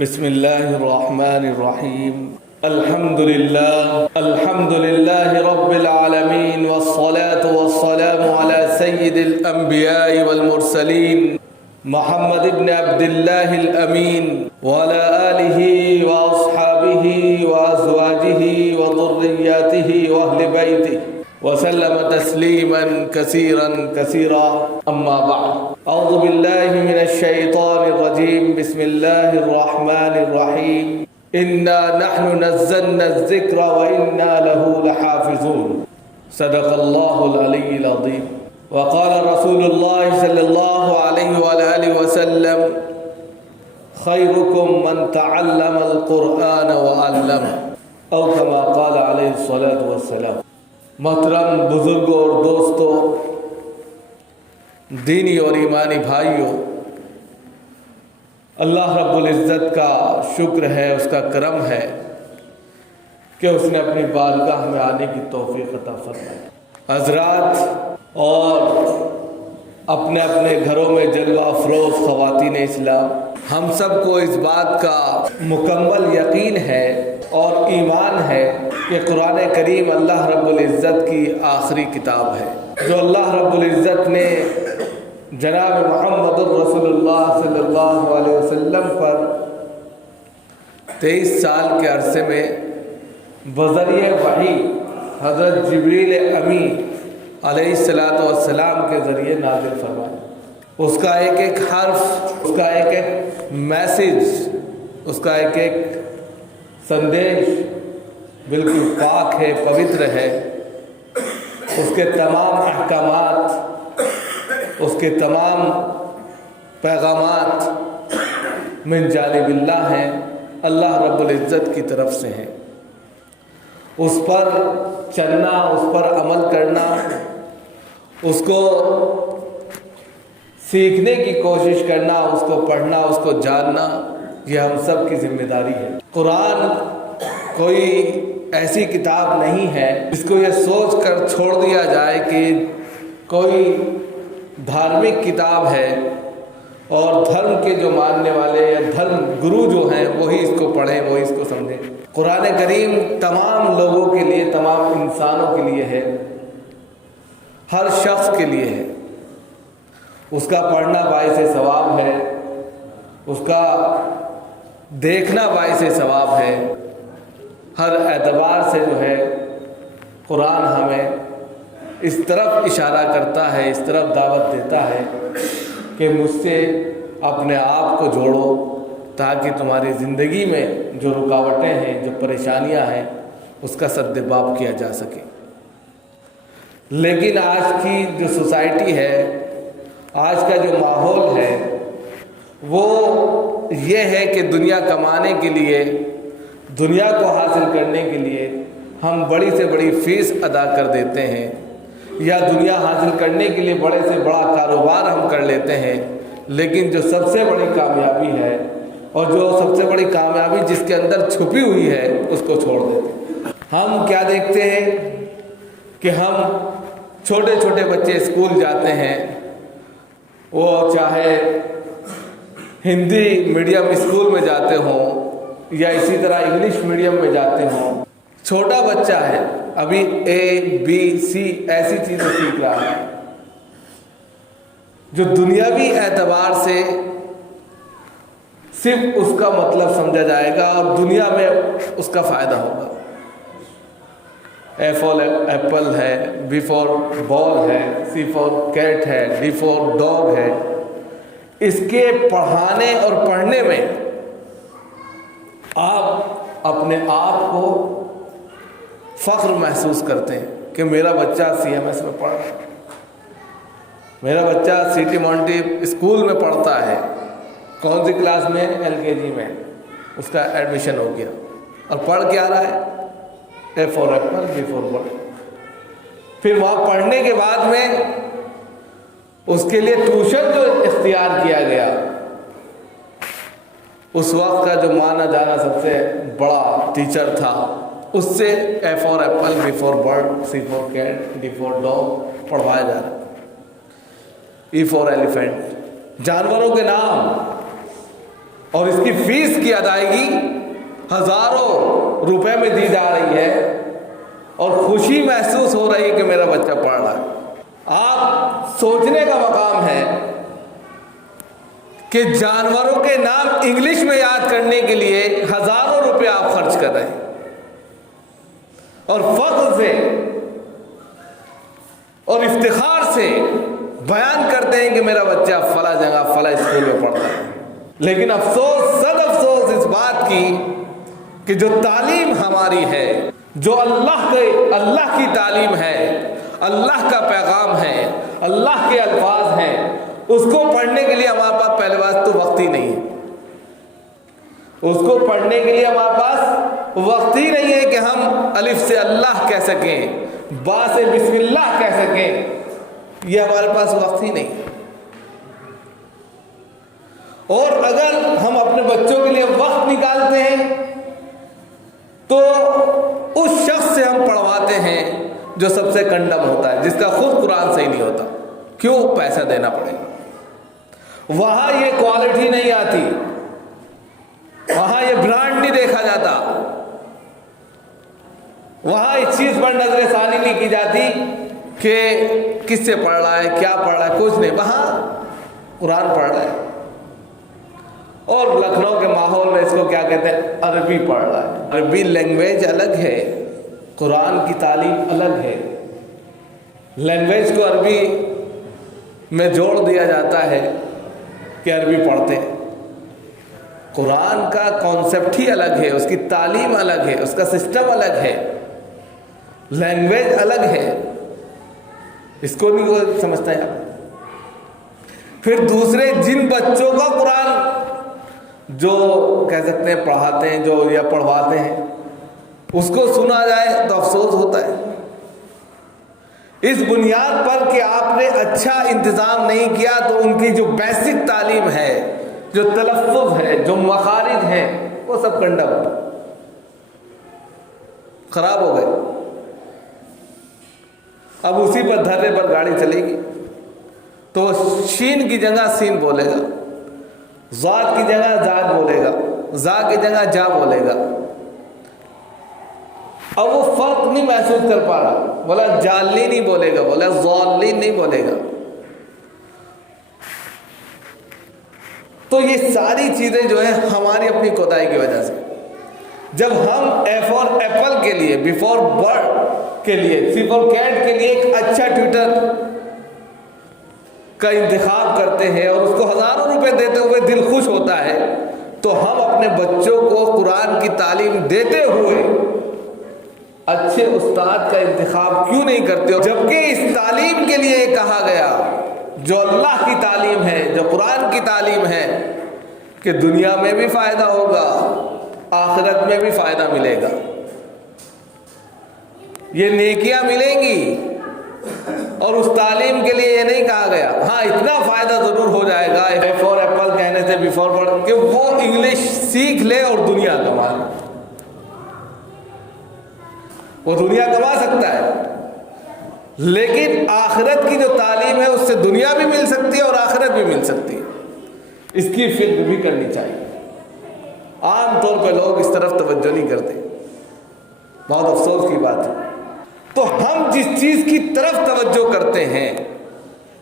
بسم الله الرحمن الرحيم. الحمد لله رب العالمين، والصلاة والسلام على سيد الأنبياء والمرسلين محمد بن عبد الله الأمين وعلى آله وأصحابه وأزواجه وذرياته وأهل بيته وسلم تسليما كثيرا أما بعد. أعوذ بالله من الشيطان الرجيم. بسم الله الرحمن الرحيم. إنا نحن نزلنا الذكر وإنا له لحافظون. صدق الله العلي العظيم. وقال رسول الله صلى الله عليه وآله وسلم: خيركم من تعلم القرآن وعلمه، أو كما قال عليه الصلاة والسلام. محترم بزرگوں اور دوستوں، دینی اور ایمانی بھائیوں، اللہ رب العزت کا شکر ہے، اس کا کرم ہے کہ اس نے اپنی بارگاہ میں آنے کی توفیق عطا فرمائی. حضرات اور اپنے اپنے گھروں میں جلوہ افروز خواتین اسلام، ہم سب کو اس بات کا مکمل یقین ہے اور ایمان ہے کہ قرآن کریم اللہ رب العزت کی آخری کتاب ہے، جو اللہ رب العزت نے جناب محمد رسول اللہ صلی اللہ علیہ وسلم پر 23 سال کے عرصے میں بذریعہ وحی حضرت جبریل امین علیہ السلام کے ذریعے نازل فرمایا. اس کا ایک ایک حرف، اس کا ایک ایک میسج، اس کا ایک ایک سندیش بالکل پاک ہے، پوتر ہے. اس کے تمام احکامات، اس کے تمام پیغامات من جانب اللہ ہیں، اللہ رب العزت کی طرف سے ہیں. اس پر چلنا، اس پر عمل کرنا، اس کو سیکھنے کی کوشش کرنا، اس کو پڑھنا، اس کو جاننا، یہ ہم سب کی ذمہ داری ہے. قرآن کوئی ایسی کتاب نہیں ہے جس کو یہ سوچ کر چھوڑ دیا جائے کہ کوئی دھارمک کتاب ہے اور دھرم کے جو ماننے والے یا دھرم گرو جو ہیں وہی اس کو پڑھیں، وہی اس کو سمجھیں. قرآن کریم تمام لوگوں کے لیے، تمام انسانوں کے لیے ہے، ہر شخص کے لیے ہے. اس کا پڑھنا باعث ثواب ہے، اس کا دیکھنا باعث ثواب ہے. ہر اعتبار سے جو ہے قرآن ہمیں اس طرف اشارہ کرتا ہے، اس طرف دعوت دیتا ہے کہ مجھ سے اپنے آپ کو جوڑو تاکہ تمہاری زندگی میں جو رکاوٹیں ہیں، جو پریشانیاں ہیں، اس کا سدباب کیا جا سکے. لیکن آج کی جو سوسائٹی ہے، آج کا جو ماحول ہے، وہ یہ ہے کہ دنیا کمانے کے لیے، دنیا کو حاصل کرنے کے لیے ہم بڑی سے بڑی فیس ادا کر دیتے ہیں، یا دنیا حاصل کرنے کے لیے بڑے سے بڑا کاروبار ہم کر لیتے ہیں، لیکن جو سب سے بڑی کامیابی ہے اور جو سب سے بڑی کامیابی جس کے اندر چھپی ہوئی ہے، اس کو چھوڑ دیتے ہیں. ہم کیا دیکھتے ہیں کہ ہم چھوٹے چھوٹے بچے اسکول جاتے ہیں، وہ چاہے ہندی میڈیم اسکول میں جاتے ہوں یا اسی طرح انگلش میڈیم میں جاتے ہوں. چھوٹا بچہ ہے، ابھی A B C ایسی چیزیں سیکھ رہا ہے جو دنیاوی اعتبار سے صرف اس کا مطلب سمجھا جائے گا اور دنیا میں اس کا فائدہ ہوگا. A فار ایپل ہے، B فار بال ہے، C فار کیٹ ہے، D فار ڈاگ ہے. اس کے پڑھانے اور پڑھنے میں آپ اپنے آپ کو فخر محسوس کرتے ہیں کہ میرا بچہ CMS میں پڑھ رہا ہے، میرا بچہ سٹی مونٹی اسکول میں پڑھتا ہے. کون سی کلاس میں؟ LKG میں. اس کا ایڈمیشن ہو گیا اور پڑھ کے آ رہا ہے A for apple, B for ball. پھر وہاں پڑھنے کے بعد میں اس کے لیے ٹیوشن جو اختیار کیا گیا، اس وقت کا جو مانا جانا سب سے بڑا ٹیچر تھا، اس سے A for apple, B for bird, C for cat, D for dog پڑھوایا جا رہا ہے. E فار ایلیفینٹ، جانوروں کے نام. اور اس کی فیس کی ادائیگی ہزاروں روپے میں دی جا رہی ہے اور خوشی محسوس ہو رہی ہے کہ میرا بچہ پڑھ رہا ہے۔ آپ سوچنے کا مقام ہے کہ جانوروں کے نام انگلش میں یاد کرنے کے لیے ہزاروں روپے آپ خرچ کر رہے ہیں اور فخر سے اور افتخار سے بیان کرتے ہیں کہ میرا بچہ فلاں جگہ فلاں اسکول میں پڑھتا ہے۔ لیکن افسوس، صد افسوس اس بات کی کہ جو تعلیم ہماری ہے، جو اللہ کی تعلیم ہے، اللہ کا پیغام ہے، اللہ کے الفاظ ہیں، اس کو پڑھنے کے لیے ہمارے پاس پہلے بات تو وقت ہی نہیں ہے۔ اس کو پڑھنے کے لیے ہمارے پاس وقت ہی نہیں ہے کہ ہم الف سے اللہ کہہ سکیں، با سے بسم اللہ کہہ سکیں، یہ ہمارے پاس وقت ہی نہیں ہے۔ اور اگر ہم اپنے بچوں کے لیے وقت نکالتے ہیں تو اس شخص سے ہم پڑھواتے ہیں جو سب سے کنڈم ہوتا ہے، جس کا خود قرآن صحیح نہیں ہوتا۔ کیوں پیسہ دینا پڑے گا؟ وہاں یہ کوالٹی نہیں آتی، وہاں یہ برانڈ نہیں دیکھا جاتا، وہاں اس چیز پر نظر ثانی نہیں کی جاتی کہ کس سے پڑھ رہا ہے، کیا پڑھ رہا ہے، کچھ نہیں، وہاں قرآن پڑھ رہا ہے۔ اور لکھنؤ کے ماحول میں اس کو کیا کہتے ہیں؟ عربی پڑھ رہا ہے۔ عربی لینگویج الگ ہے، قرآن کی تعلیم الگ ہے۔ لینگویج کو عربی میں جوڑ دیا جاتا ہے کہ عربی پڑھتے ہیں۔ قرآن کا کانسیپٹ ہی الگ ہے، اس کی تعلیم الگ ہے، اس کا سسٹم الگ ہے، لینگویج الگ ہے، اس کو نہیں کوئی سمجھتا ہے۔ پھر دوسرے جن بچوں کا قرآن جو کہہ سکتے ہیں پڑھاتے ہیں جو یا پڑھواتے ہیں، اس کو سنا جائے تو افسوس ہوتا ہے، اس بنیاد پر کہ آپ نے اچھا انتظام نہیں کیا تو ان کی جو بیسک تعلیم ہے، جو تلفظ ہے، جو مخارج ہیں، وہ سب کنڈم خراب ہو گئے۔ اب اسی پر دھرے پر گاڑی چلے گی تو شین کی جگہ سین بولے گا، ذات کی جگہ ذات بولے گا، ذا کی جگہ جا بولے گا۔ اب وہ فرق نہیں محسوس کر پا رہا، بولا جالی نہیں بولے گا، بولا ضالی نہیں بولے گا۔ تو یہ ساری چیزیں جو ہیں ہماری اپنی کوتاہی کی وجہ سے۔ جب ہم اے فار ایپل کے لیے، بی فار برڈ کے لیے، سی فار کیٹ کے لیے ایک اچھا ٹیوٹر کا انتخاب کرتے ہیں اور اس کو ہزاروں روپے دیتے ہوئے دل خوش ہوتا ہے، تو ہم اپنے بچوں کو قرآن کی تعلیم دیتے ہوئے اچھے استاد کا انتخاب کیوں نہیں کرتے؟ جبکہ اس تعلیم کے لیے یہ کہا گیا جو اللہ کی تعلیم ہے، جو قرآن کی تعلیم ہے، کہ دنیا میں بھی فائدہ ہوگا، آخرت میں بھی فائدہ ملے گا، یہ نیکیاں ملیں گی۔ اور اس تعلیم کے لیے یہ نہیں کہا گیا ہاں اتنا فائدہ ضرور ہو جائے گا اے فار ایپل کہنے سے بی فار برڈ، کہ وہ انگلش سیکھ لے اور دنیا کما لے۔ وہ دنیا کما سکتا ہے، لیکن آخرت کی جو تعلیم ہے اس سے دنیا بھی مل سکتی ہے اور آخرت بھی مل سکتی ہے، اس کی فکر بھی کرنی چاہیے۔ عام طور پہ لوگ اس طرف توجہ نہیں کرتے، بہت افسوس کی بات ہے۔ تو ہم جس چیز کی طرف توجہ کرتے ہیں،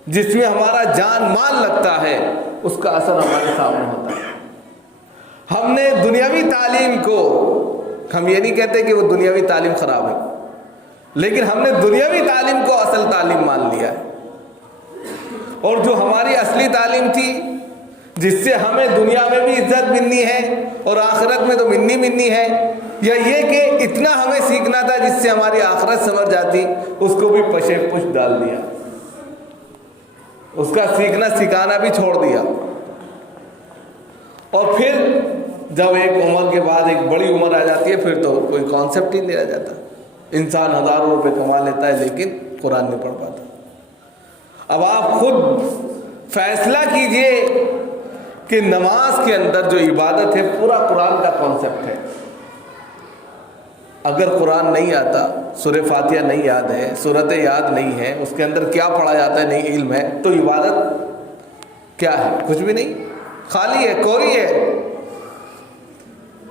جس میں ہمارا جان مال لگتا ہے، اس کا اثر ہمارے سامنے ہوتا ہے۔ ہم نے دنیاوی تعلیم کو، ہم یہ نہیں کہتے کہ وہ دنیاوی تعلیم خراب ہے، لیکن ہم نے دنیاوی تعلیم کو اصل تعلیم مان لیا ہے، اور جو ہماری اصلی تعلیم تھی جس سے ہمیں دنیا میں بھی عزت ملنی ہے اور آخرت میں تو ملنی ہے، یا یہ کہ اتنا ہمیں سیکھنا تھا جس سے ہماری آخرت سنور جاتی، اس کو بھی پشے پش ڈال دیا، اس کا سیکھنا سکھانا بھی چھوڑ دیا۔ اور پھر جب ایک عمر کے بعد ایک بڑی عمر آ جاتی ہے، پھر تو کوئی کانسیپٹ ہی نہیں رہ جاتا، انسان ہزاروں روپے کما لیتا ہے لیکن قرآن نہیں پڑھ پاتا۔ اب آپ خود فیصلہ کیجئے کہ نماز کے اندر جو عبادت ہے پورا قرآن کا کانسیپٹ ہے۔ اگر قرآن نہیں آتا، سورہ فاتحہ نہیں یاد ہے، سورت یاد نہیں ہے، اس کے اندر کیا پڑھا جاتا ہے نہیں علم ہے، تو عبادت کیا ہے؟ کچھ بھی نہیں، خالی ہے، کوری ہے۔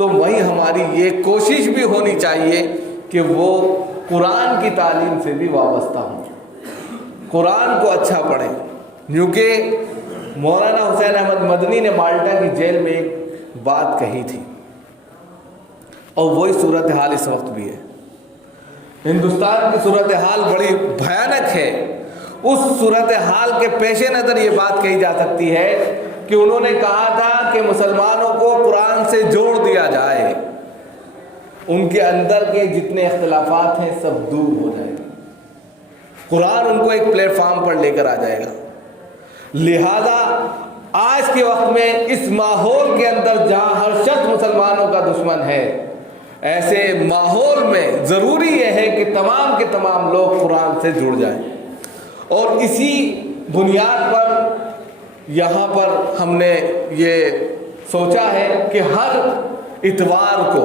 تو وہیں ہماری یہ کوشش بھی ہونی چاہیے کہ وہ قرآن کی تعلیم سے بھی وابستہ ہوں، قرآن کو اچھا پڑھیں. کیونکہ مولانا حسین احمد مدنی نے مالٹا کی جیل میں ایک بات کہی تھی، اور وہی صورتحال اس وقت بھی ہے. ہندوستان کی صورتحال بڑی بھیانک ہے. اس صورتحال کے پیش نظر یہ بات کہی جا سکتی ہے کہ انہوں نے کہا تھا کہ مسلمانوں کو قرآن سے جوڑ دیا جائے، ان کے اندر کے جتنے اختلافات ہیں سب دور ہو جائیں گے، قرآن ان کو ایک پلیٹ فارم پر لے کر آ جائے گا. لہذا آج کے وقت میں اس ماحول کے اندر جہاں ہر شخص مسلمانوں کا دشمن ہے، ایسے ماحول میں ضروری یہ ہے کہ تمام کے تمام لوگ قرآن سے جڑ جائیں. اور اسی بنیاد پر یہاں پر ہم نے یہ سوچا ہے کہ ہر اتوار کو،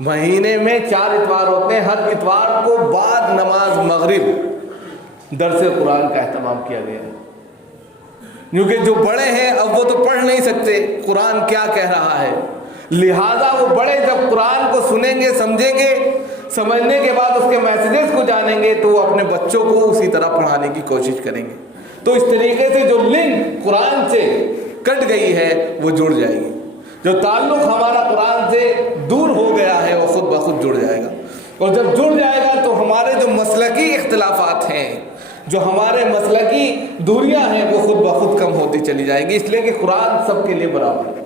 مہینے میں 4 اتوار ہوتے ہیں، ہر اتوار کو بعد نماز مغرب درس قرآن کا اہتمام کیا گیا ہے. کیونکہ جو بڑے ہیں اب وہ تو پڑھ نہیں سکتے قرآن کیا کہہ رہا ہے، لہذا وہ بڑے جب قرآن کو سنیں گے، سمجھیں گے، سمجھنے کے بعد اس کے میسیجز کو جانیں گے تو وہ اپنے بچوں کو اسی طرح پڑھانے کی کوشش کریں گے. تو اس طریقے سے جو لنک قرآن سے کٹ گئی ہے وہ جڑ جائے گی، جو تعلق ہمارا قرآن سے دور ہو گیا ہے وہ خود بخود جڑ جائے گا. اور جب جڑ جائے گا تو ہمارے جو مسلکی اختلافات ہیں، جو ہمارے مسلکی دوریاں ہیں، وہ خود بخود کم ہوتی چلی جائیں گی. اس لیے کہ قرآن سب کے لیے برابر ہے.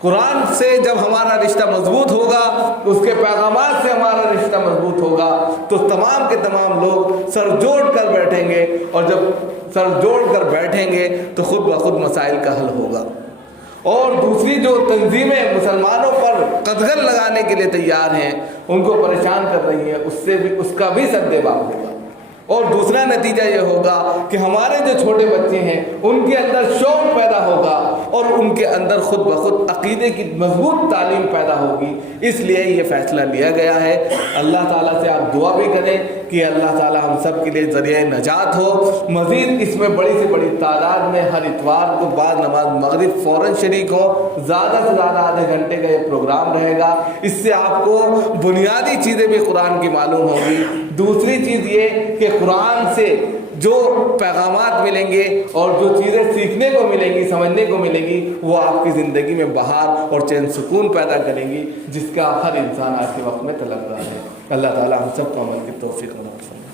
قرآن سے جب ہمارا رشتہ مضبوط ہوگا، اس کے پیغامات سے ہمارا رشتہ مضبوط ہوگا، تو تمام کے تمام لوگ سر جوڑ کر بیٹھیں گے، اور جب سر جوڑ کر بیٹھیں گے تو خود بخود مسائل کا حل ہوگا. اور دوسری جو تنظیمیں مسلمانوں پر قدغن لگانے کے لیے تیار ہیں، ان کو پریشان کر رہی ہیں، اس کا بھی سدباب ہوگا. اور دوسرا نتیجہ یہ ہوگا کہ ہمارے جو چھوٹے بچے ہیں ان کے اندر شوق پیدا ہوگا، اور ان کے اندر خود بخود عقیدے کی مضبوط تعلیم پیدا ہوگی. اس لیے یہ فیصلہ لیا گیا ہے. اللہ تعالیٰ سے آپ دعا بھی کریں کہ اللہ تعالیٰ ہم سب کے لیے ذریعہ نجات ہو. مزید اس میں بڑی سے بڑی تعداد میں ہر اتوار کو بعد نماز مغرب فوراً شریک ہو. زیادہ سے زیادہ آدھے گھنٹے کا یہ پروگرام رہے گا. اس سے آپ کو بنیادی چیزیں بھی قرآن کی معلوم ہوگی. دوسری چیز یہ کہ قرآن سے جو پیغامات ملیں گے اور جو چیزیں سیکھنے کو ملیں گی، سمجھنے کو ملیں گی، وہ آپ کی زندگی میں بہار اور چین سکون پیدا کریں گی، جس کا ہر انسان آج کے وقت میں طلبگار ہے. اللہ تعالی ہم سب کو عمل کی توفیق عطا فرمائے.